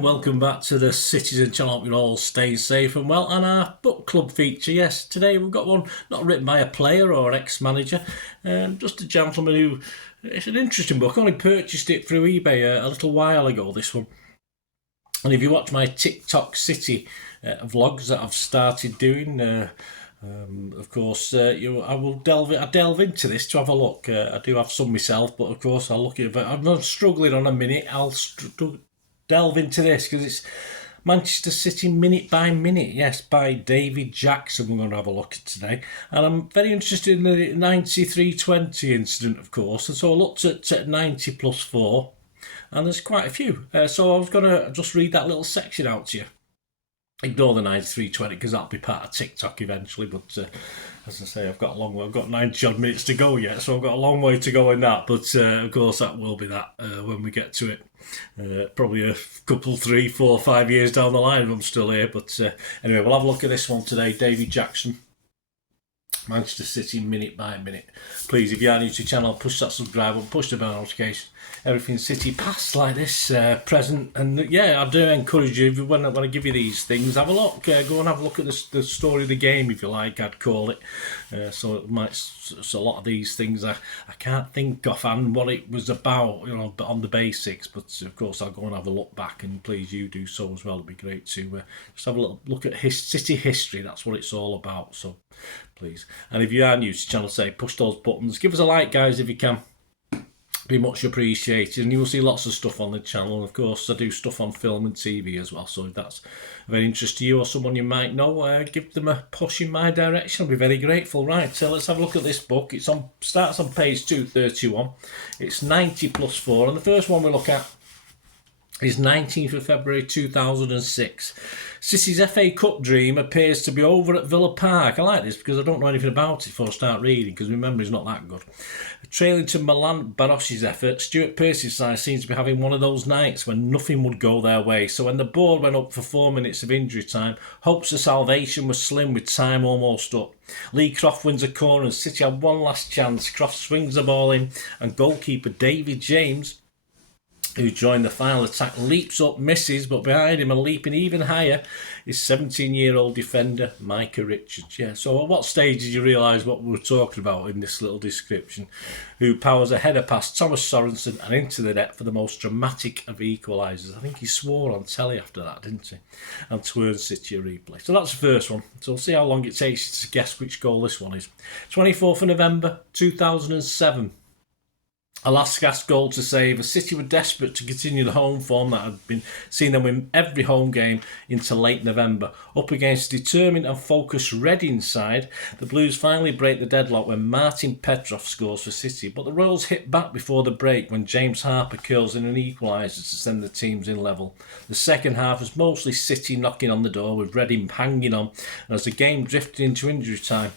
and welcome back to the Citizen channel. Hope you're all staying safe and well. And our book club feature, yes, today we've got one not written by a player or ex-manager, just a gentleman who, it's an interesting book. I only purchased it through eBay a little while ago, this one. And if you watch my TikTok City vlogs that I've started doing, of course, I delve into this to have a look. I do have some myself, but of course I'll look at it. I'm not struggling on a minute. I'll delve into this because it's Manchester City minute by minute. Yes, by David Jackson. We're going to have a look at today, and I'm very interested in the 93-20 incident, of course. And so I looked at 90 plus 4, and there's quite a few. So I was going to just read that little section out to you. Ignore the 93-20 because that'll be part of TikTok eventually, but as I say, I've got a long way. I've got 90 odd minutes to go yet, so I've got a long way to go in that, but of course that will be that when we get to it. Probably a couple, 3, 4, 5 years down the line if I'm still here, but anyway, we'll have a look at this one today. David Jackson, Manchester City minute by minute. Please, if you are new to the channel, push that subscribe button, push the bell notification. Everything City past like this, present, and yeah, I do encourage you, when I give you these things, have a look, go and have a look at the story of the game, if you like, I'd call it. So a lot of these things I can't think of and what it was about, you know, on the basics, but of course I'll go and have a look back, and please you do so as well. It'd be great to just have a little look at City history. That's what it's all about, so please. And if you are new to the channel, say push those buttons, give us a like, guys, if you can. Be much appreciated, and you will see lots of stuff on the channel. And of course I do stuff on film and TV as well, so if that's of any interest to you or someone you might know, give them a push in my direction. I'll be very grateful. Right, so let's have a look at this book. Starts on page 231. It's 90 plus 4, and the first one we look at is 19th of February 2006. City's FA Cup dream appears to be over at Villa Park. I like this because I don't know anything about it before I start reading, because my memory's not that good. Trailing to Milan Baroshi's effort, Stuart Pearce's side seems to be having one of those nights when nothing would go their way. So when the board went up for 4 minutes of injury time, hopes of salvation were slim with time almost up. Lee Croft wins a corner and City had one last chance. Croft swings the ball in, and goalkeeper David James, who joined the final attack, leaps up, misses, but behind him and leaping even higher is 17-year-old defender Micah Richards. Yeah, so at what stage did you realise what we were talking about in this little description? Who powers a header past Thomas Sorensen and into the net for the most dramatic of equalisers. I think he swore on telly after that, didn't he? And to earn City a replay. So that's the first one. So we'll see how long it takes you to guess which goal this one is. 24th of November 2007. A last gasp goal to save. City were desperate to continue the home form that had been seeing them win every home game into late November. Up against a determined and focused Reading side, the Blues finally break the deadlock when Martin Petrov scores for City. But the Royals hit back before the break when James Harper curls in an equaliser to send the teams in level. The second half was mostly City knocking on the door, with Reading hanging on. And as the game drifted into injury time,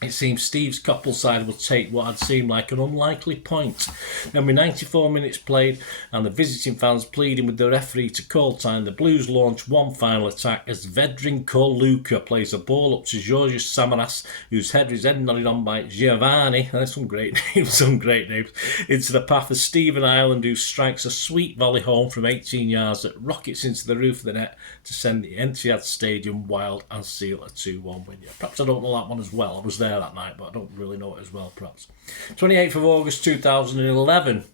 it seemed Steve's Coppell side would take what had seemed like an unlikely point. Then with 94 minutes played and the visiting fans pleading with the referee to call time, the Blues launch one final attack as Vedran Korluka plays a ball up to Georgios Samaras, whose header is then nodded on by Giovanni, there's some great names, into the path of Stephen Ireland, who strikes a sweet volley home from 18 yards that rockets into the roof of the net to send the Etihad Stadium wild and seal a 2-1 win. Yeah, perhaps I don't know that one as well. I was there that night, but I don't really know it as well, perhaps. 28th of August 2011.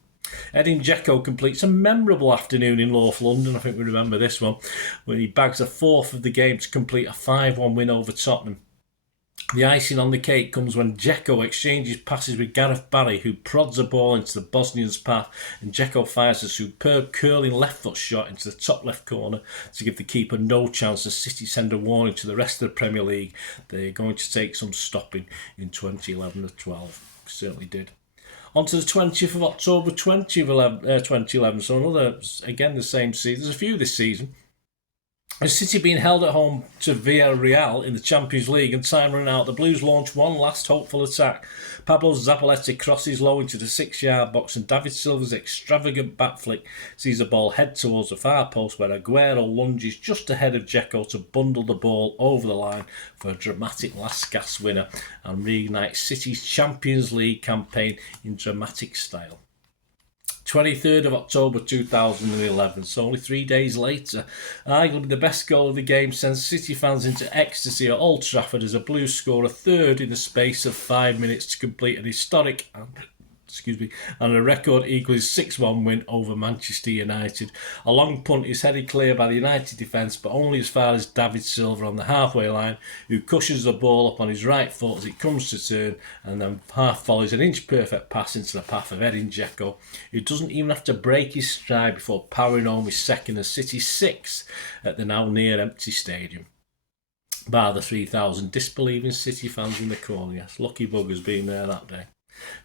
Edin Dzeko completes a memorable afternoon in North London. I think we remember this one, when he bags a fourth of the game to complete a 5-1 win over Tottenham. The icing on the cake comes when Dzeko exchanges passes with Gareth Barry, who prods a ball into the Bosnian's path, and Dzeko fires a superb curling left foot shot into the top left corner to give the keeper no chance as City send a warning to the rest of the Premier League. They're going to take some stopping in 2011-12. Certainly did. On to the 20th of October 2011, so another, again, the same season. There's a few this season. As City being held at home to Villarreal in the Champions League and time running out, the Blues launch one last hopeful attack. Pablo Zabaleta crosses low into the 6-yard box, and David Silva's extravagant back flick sees the ball head towards the far post, where Aguero lunges just ahead of Dzeko to bundle the ball over the line for a dramatic last gasp winner and reignites City's Champions League campaign in dramatic style. 23rd of October 2011, so only 3 days later. Arguably the best goal of the game sends City fans into ecstasy at Old Trafford as the Blues score a third in the space of 5 minutes to complete an historic and a record equally 6-1 win over Manchester United. A long punt is headed clear by the United defence, but only as far as David Silva on the halfway line, who cushions the ball up on his right foot as it comes to turn, and then half volleys an inch-perfect pass into the path of Edin Dzeko, who doesn't even have to break his stride before powering home his second and City 6 at the now near-empty stadium. Bar the 3,000 disbelieving City fans in the corner. Yes, lucky buggers being there that day.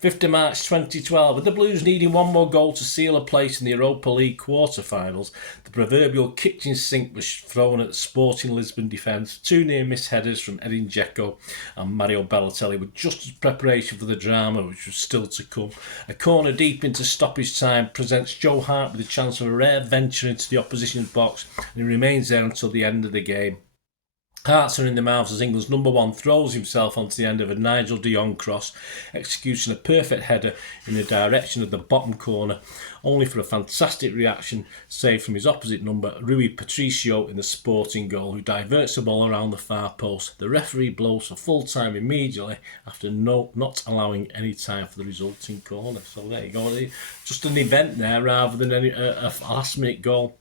5th of March 2012, with the Blues needing one more goal to seal a place in the Europa League quarter-finals, the proverbial kitchen sink was thrown at the Sporting Lisbon defence. 2 near-miss headers from Edin Dzeko and Mario Balotelli were just as preparation for the drama which was still to come. A corner deep into stoppage time presents Joe Hart with a chance of a rare venture into the opposition's box, and he remains there until the end of the game. Hearts are in the mouths as England's number one throws himself onto the end of a Nigel de Jong cross, executing a perfect header in the direction of the bottom corner, only for a fantastic reaction saved from his opposite number, Rui Patricio, in the Sporting goal, who diverts the ball around the far post. The referee blows for full time immediately after not allowing any time for the resulting corner. So there you go, just an event there rather than a last minute goal.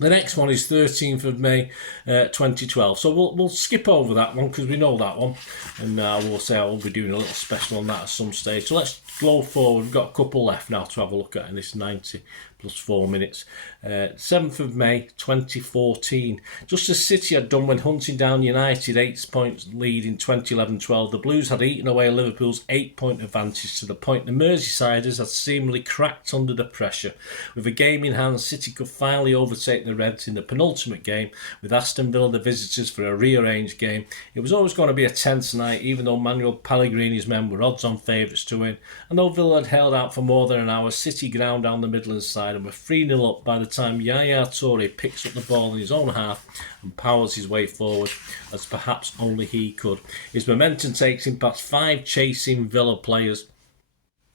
The next one is 13th of May 2012. So we'll skip over that one because we know that one. And we'll say I will be doing a little special on that at some stage. So let's go forward. We've got a couple left now to have a look at in this 90 plus 4 minutes. 7th of May 2014. Just as City had done when hunting down United 8 points lead in 2011-12, the Blues had eaten away Liverpool's 8-point advantage to the point the Merseysiders had seemingly cracked under the pressure. With a game in hand, City could finally overtake the Reds in the penultimate game, with Aston Villa the visitors for a rearranged game. It was always going to be a tense night, even though Manuel Pellegrini's men were odds-on favourites to win. And though Villa had held out for more than an hour, City ground down the Midlands side and were 3-0 up by the time Yaya Toure picks up the ball in his own half and powers his way forward as perhaps only he could. His momentum takes him past 5 chasing Villa players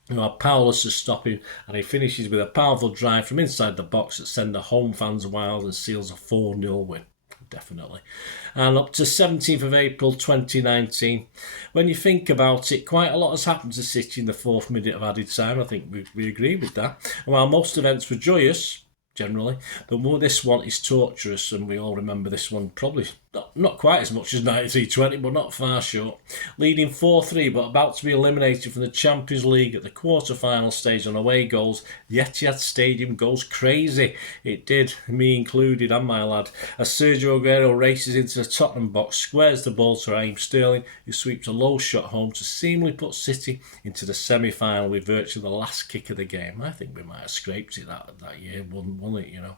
who are powerless to stop him, and he finishes with a powerful drive from inside the box that sends the home fans wild and seals a 4-0 win. Definitely. And up to 17th of April 2019. When you think about it, quite a lot has happened to City in the 4th minute of added time. I think we agree with that. And while most events were joyous, generally, this one is torturous, and we all remember this one probably not quite as much as 93-20, but not far short. Leading 4-3, but about to be eliminated from the Champions League at the quarter-final stage on away goals, the Etihad Stadium goes crazy. It did, me included, and my lad, as Sergio Aguero races into the Tottenham box, squares the ball to Raheem Sterling, who sweeps a low shot home to seemingly put City into the semi-final with virtually the last kick of the game. I think we might have scraped it that year, wouldn't it, you know?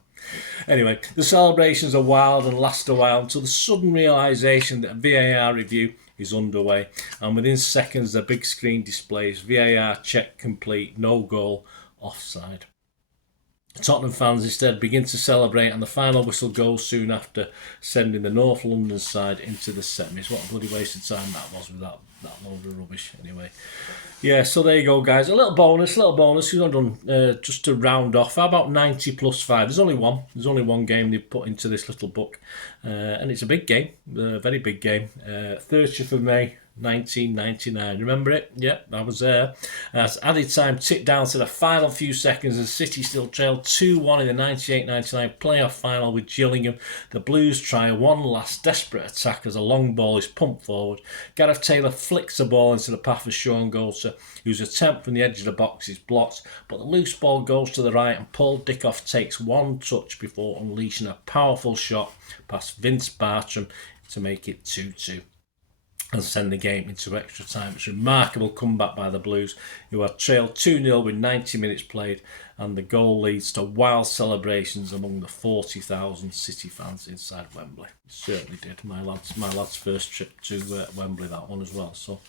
Anyway, the celebrations are wild and last a while until the sudden realisation that a VAR review is underway, and within seconds the big screen displays VAR check complete, no goal, offside. Tottenham fans instead begin to celebrate, and the final whistle goes soon after, sending the North London side into the semis. What a bloody waste of time that was with that load of rubbish. Anyway, yeah, so there you go, guys. A little bonus. We've not done just to round off. How about 90 plus 5? There's only one game they've put into this little book, and it's a big game, a very big game. 30th of May 1999. Remember it? Yep, I was there. As added time ticked down to the final few seconds, and City still trailed 2-1 in the 98-99 playoff final with Gillingham. The Blues try one last desperate attack as a long ball is pumped forward. Gareth Taylor flicks the ball into the path of Sean Goldser, whose attempt from the edge of the box is blocked, but the loose ball goes to the right and Paul Dickoff takes one touch before unleashing a powerful shot past Vince Bartram to make it 2-2. And send the game into extra time. It's a remarkable comeback by the Blues, who had trailed 2-0 with 90 minutes played, and the goal leads to wild celebrations among the 40,000 City fans inside Wembley. It certainly did. My lad's first trip to Wembley, that one as well. So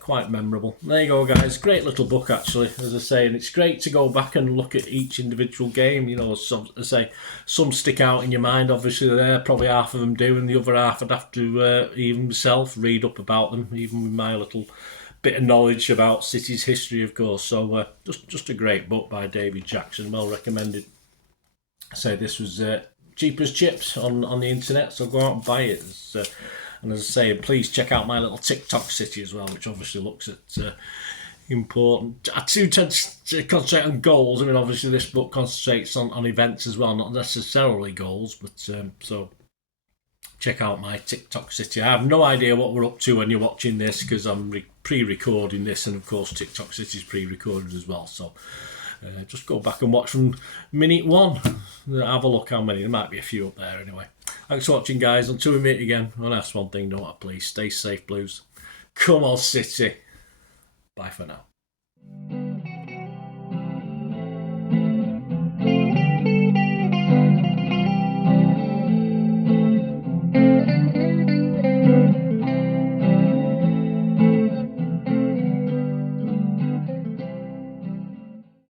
quite memorable. There you go, guys. Great little book, actually, as I say, and it's great to go back and look at each individual game. You know, some stick out in your mind. Obviously, there probably half of them do, and the other half I'd have to even myself read up about them, even with my little bit of knowledge about City's history, of course. So just a great book by David Jackson, well recommended. I say this was cheap as chips on the internet, so go out and buy it. And as I say, please check out my little TikTok City as well, which obviously looks at important. I do tend to concentrate on goals. I mean, obviously this book concentrates on events as well, not necessarily goals, but so check out my TikTok City. I have no idea what we're up to when you're watching this, because I'm pre-recording this, and of course TikTok City is pre-recorded as well, so just go back and watch from minute 1. Have a look how many. There might be a few up there anyway. Thanks for watching, guys. Until we meet again, I want to ask one thing, don't I, please? Stay safe, Blues. Come on, City. Bye for now.